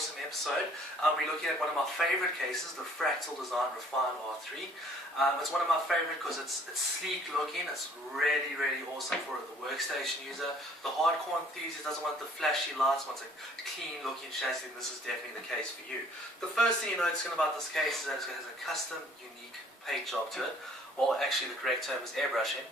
awesome episode. We're looking at one of my favorite cases, the Fractal Design Refine R3. It's one of my favorite because it's sleek looking. It's really awesome for the workstation user. The hardcore enthusiast doesn't want the flashy lights, wants a clean looking chassis, and this is definitely the case for you. The first thing you're noticing about this case is that it has a custom, unique paint job to it. Well, actually the correct term is airbrushing,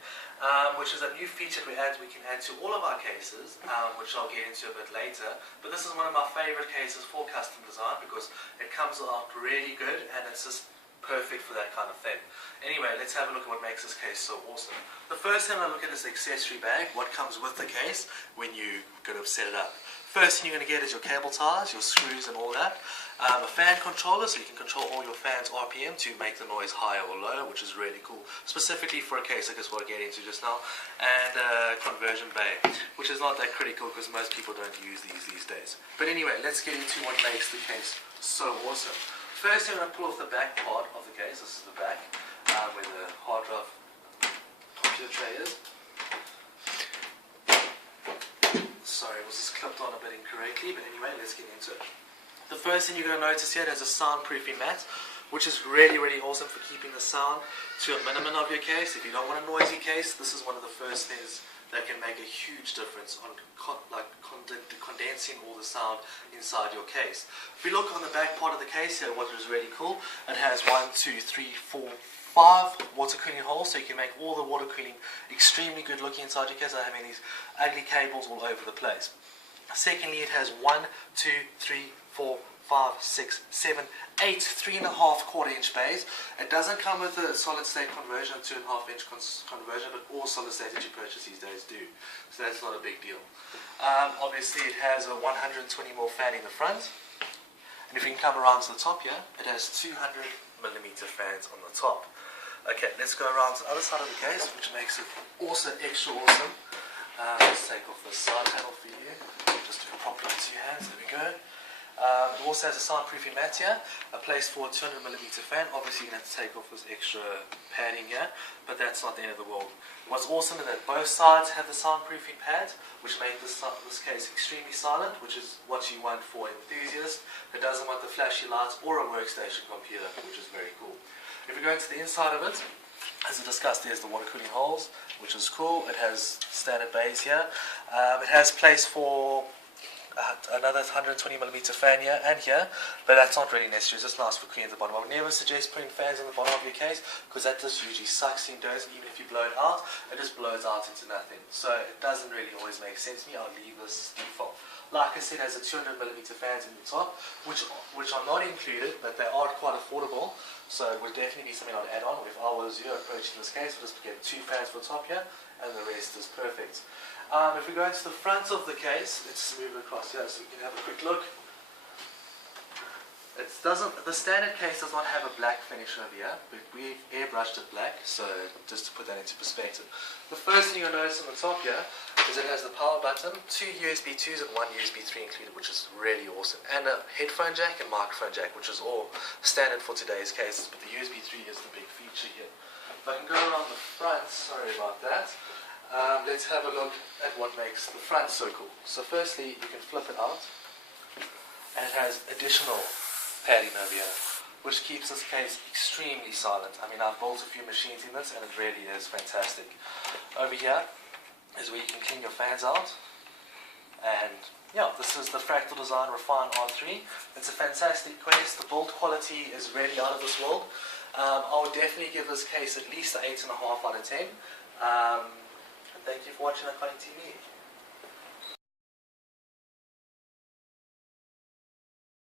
which is a new feature we can add to all of our cases, which I'll get into a bit later. But this is one of my favorite cases for custom design because it comes out really good and it's just perfect for that kind of thing. Anyway, let's have a look at what makes this case so awesome. The first thing I look at is the accessory bag, what comes with the case when you're going to set it up. First thing you're going to get is your cable ties, your screws and all that. A fan controller, so you can control all your fans' RPM to make the noise higher or lower, which is really cool, specifically for a case like this what I get into just now. And a conversion bay, which is not that critical because most people don't use these days. But anyway, let's get into what makes the case so awesome. First thing, I'm going to pull off the back part of the case. This is the back, where the hard drive computer tray is. Sorry, it was just clipped on a bit incorrectly, but anyway, let's get into it. The first thing you're going to notice here, there's a soundproofing mat, which is really awesome for keeping the sound to a minimum of your case. If you don't want a noisy case, this is one of the first things that can make a huge difference on condensing all the sound inside your case. If we look on the back part of the case here, what is really cool, it has 1, 2, 3, 4, 5 water cooling holes, so you can make all the water cooling extremely good looking inside your case without having these ugly cables all over the place. Secondly, it has 1, 2, 3, 4, 5, 6, 7, 8 3.5 quarter-inch bays. It doesn't come with a solid state conversion, 2.5 inch conversion, but all solid state that you purchase these days do. So that's not a big deal. Obviously, it has a 120mm fan in the front. And if you can come around to the top here, it has 200mm fans on the top. Okay, let's go around to the other side of the case, which makes it also extra awesome. Let's take off the side panel for you. Just do it properly with 2 hands. There we go. It also has a soundproofing mat here, a place for a 200mm fan. Obviously you're going to have to take off this extra padding here, but that's not the end of the world. What's awesome is that both sides have the soundproofing pads, which make this case extremely silent, which is what you want for an enthusiast that doesn't want the flashy lights or a workstation computer, which is very cool. If we go into the inside of it, as I discussed, there's the water cooling holes, which is cool. It has standard bays here. It has place for another 120mm fan here and here, but that's not really necessary. It's just nice for cleaning at the bottom. I would never suggest putting fans on the bottom of your case because that just usually sucks in dirt. Even if you blow it out, it just blows out into nothing. So it doesn't really always make sense to me. I'll leave this default. Like I said, it has a 200mm fans in the top, which are not included, but they are quite affordable. So it would definitely be something I'd add on. If I was you approaching this case, I'd just get 2 fans for the top here, and the rest is perfect. If we go into the front of the case, let's move it across here so you can have a quick look. The standard case does not have a black finish over here, but we've airbrushed it black, so just to put that into perspective. The first thing you'll notice on the top here is it has the power button, 2 USB 2s and 1 USB 3 included, which is really awesome, and a headphone jack and microphone jack, which is all standard for today's cases, but the USB 3 is the big feature here. If I can go around the front, sorry about that. Let's have a look at what makes the front so cool. So firstly, you can flip it out, and it has additional padding over here, which keeps this case extremely silent. I mean, I've built a few machines in this, and it really is fantastic. Over here is where you can clean your fans out, and yeah, this is the Fractal Design Refine R3. It's a fantastic case. The build quality is really out of this world. I would definitely give this case at least an 8.5 out of 10. Thank you for watching iKonic TV.